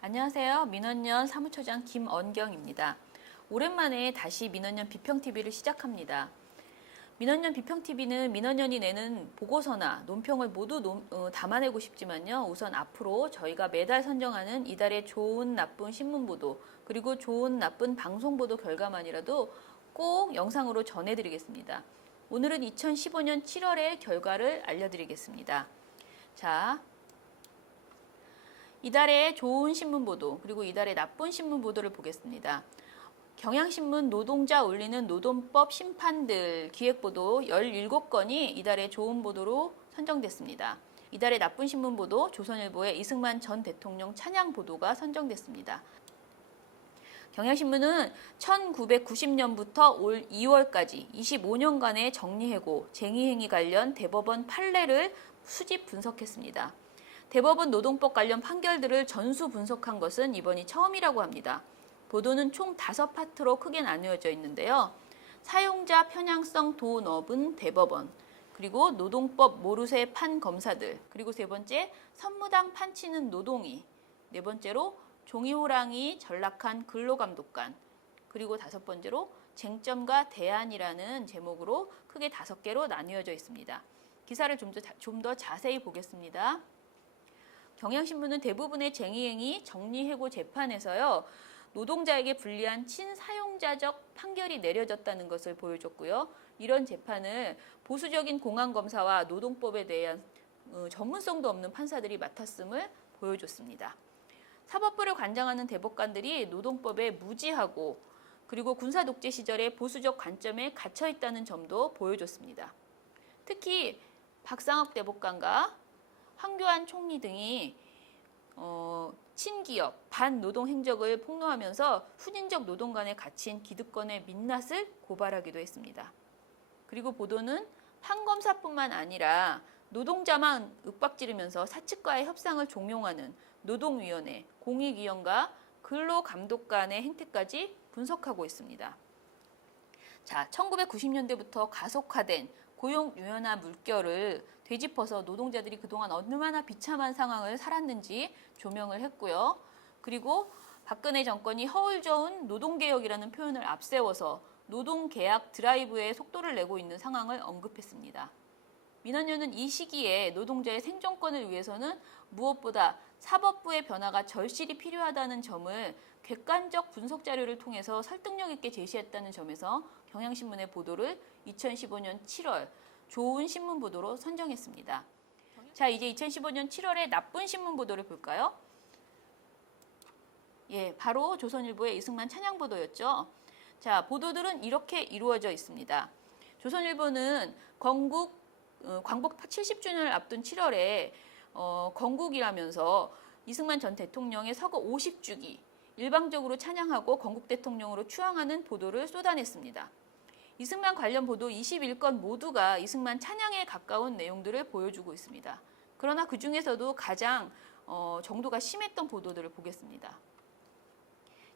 안녕하세요. 민원연 사무처장 김언경입니다. 오랜만에 다시 민원연 비평TV를 시작합니다. 민원연 비평TV는 민원연이 내는 보고서나 논평을 모두 담아내고 싶지만요. 우선 앞으로 저희가 매달 선정하는 이달의 좋은 나쁜 신문보도 그리고 좋은 나쁜 방송보도 결과만이라도 꼭 영상으로 전해드리겠습니다. 오늘은 2015년 7월의 결과를 알려드리겠습니다. 자, 이달의 좋은 신문보도 그리고 이달의 나쁜 신문보도를 보겠습니다. 경향신문 노동자 올리는 노동법 심판들 기획보도 17건이 이달의 좋은 보도로 선정됐습니다. 이달의 나쁜 신문보도 조선일보의 이승만 전 대통령 찬양 보도가 선정됐습니다. 경향신문은 1990년부터 올 2월까지 25년간의 정리해고, 쟁의행위 관련 대법원 판례를 수집 분석했습니다. 대법원 노동법 관련 판결들을 전수 분석한 것은 이번이 처음이라고 합니다. 보도는 총 5파트로 크게 나누어져 있는데요. 사용자 편향성 도업은 대법원, 그리고 노동법 모르쇠 판 검사들, 그리고 세 번째 선무당 판치는 노동이, 네 번째로 종이호랑이 전락한 근로감독관, 그리고 다섯 번째로 쟁점과 대안이라는 제목으로 크게 5개로 나뉘어져 있습니다. 기사를 좀 더 자세히 보겠습니다. 경향신문은 대부분의 쟁의행위 정리해고 재판에서요. 노동자에게 불리한 친사용자적 판결이 내려졌다는 것을 보여줬고요. 이런 재판을 보수적인 공안검사와 노동법에 대한 전문성도 없는 판사들이 맡았음을 보여줬습니다. 사법부를 관장하는 대법관들이 노동법에 무지하고 그리고 군사독재 시절의 보수적 관점에 갇혀있다는 점도 보여줬습니다. 특히 박상학 대법관과 황교안 총리 등이 친기업, 반노동 행적을 폭로하면서 후진적 노동 간에 갇힌 기득권의 민낯을 고발하기도 했습니다. 그리고 보도는 판검사뿐만 아니라 노동자만 윽박지르면서 사측과의 협상을 종용하는 노동위원회, 공익위원과 근로감독관의 행태까지 분석하고 있습니다. 자, 1990년대부터 가속화된 고용유연화 물결을 되짚어서 노동자들이 그동안 얼마나 비참한 상황을 살았는지 조명을 했고요. 그리고 박근혜 정권이 허울좋은 노동개혁이라는 표현을 앞세워서 노동계약 드라이브에 속도를 내고 있는 상황을 언급했습니다. 민원연은 이 시기에 노동자의 생존권을 위해서는 무엇보다 사법부의 변화가 절실히 필요하다는 점을 객관적 분석 자료를 통해서 설득력 있게 제시했다는 점에서 경향신문의 보도를 2015년 7월 좋은 신문 보도로 선정했습니다. 자, 이제 2015년 7월의 나쁜 신문 보도를 볼까요? 예, 바로 조선일보의 이승만 찬양 보도였죠. 자, 보도들은 이렇게 이루어져 있습니다. 조선일보는 광복 70주년을 앞둔 7월에 건국이라면서 이승만 전 대통령의 서거 50주기 일방적으로 찬양하고 건국 대통령으로 추앙하는 보도를 쏟아냈습니다. 이승만 관련 보도 21건 모두가 이승만 찬양에 가까운 내용들을 보여주고 있습니다. 그러나 그 중에서도 가장 정도가 심했던 보도들을 보겠습니다.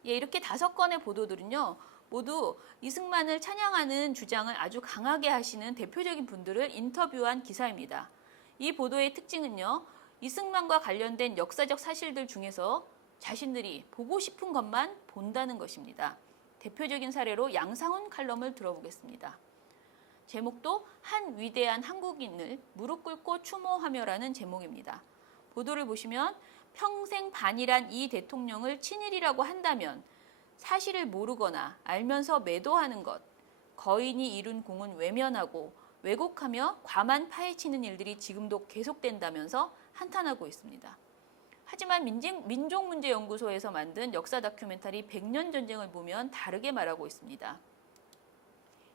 예, 이렇게 5건의 보도들은요. 모두 이승만을 찬양하는 주장을 아주 강하게 하시는 대표적인 분들을 인터뷰한 기사입니다. 이 보도의 특징은요. 이승만과 관련된 역사적 사실들 중에서 자신들이 보고 싶은 것만 본다는 것입니다. 대표적인 사례로 양상훈 칼럼을 들어보겠습니다. 제목도 한 위대한 한국인을 무릎 꿇고 추모하며라는 제목입니다. 보도를 보시면 평생 반일한 이 대통령을 친일이라고 한다면 사실을 모르거나 알면서 매도하는 것, 거인이 이룬 공은 외면하고 왜곡하며 과만 파헤치는 일들이 지금도 계속된다면서 한탄하고 있습니다. 하지만 민족문제연구소에서 만든 역사 다큐멘터리 100년 전쟁을 보면 다르게 말하고 있습니다.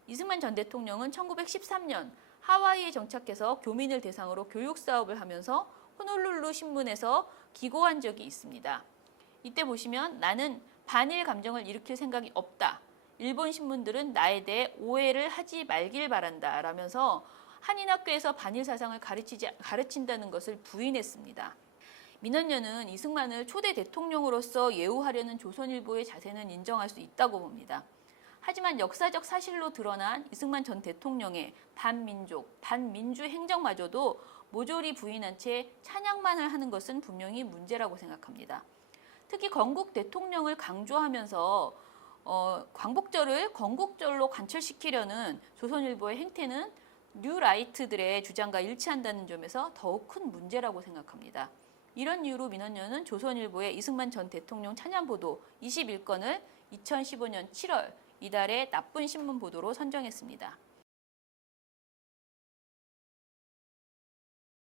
이승만 전 대통령은 1913년 하와이에 정착해서 교민을 대상으로 교육사업을 하면서 호놀룰루 신문에서 기고한 적이 있습니다. 이때 보시면 나는 반일 감정을 일으킬 생각이 없다. 일본 신문들은 나에 대해 오해를 하지 말길 바란다. 라면서 한인학교에서 반일 사상을 가르친다는 것을 부인했습니다. 민원연은 이승만을 초대 대통령으로서 예우하려는 조선일보의 자세는 인정할 수 있다고 봅니다. 하지만 역사적 사실로 드러난 이승만 전 대통령의 반민족, 반민주 행정마저도 모조리 부인한 채 찬양만을 하는 것은 분명히 문제라고 생각합니다. 특히 건국 대통령을 강조하면서 광복절을 건국절로 관철시키려는 조선일보의 행태는 뉴라이트들의 주장과 일치한다는 점에서 더욱 큰 문제라고 생각합니다. 이런 이유로 민원연은 조선일보의 이승만 전 대통령 찬양 보도 21건을 2015년 7월 이달의 나쁜 신문 보도로 선정했습니다.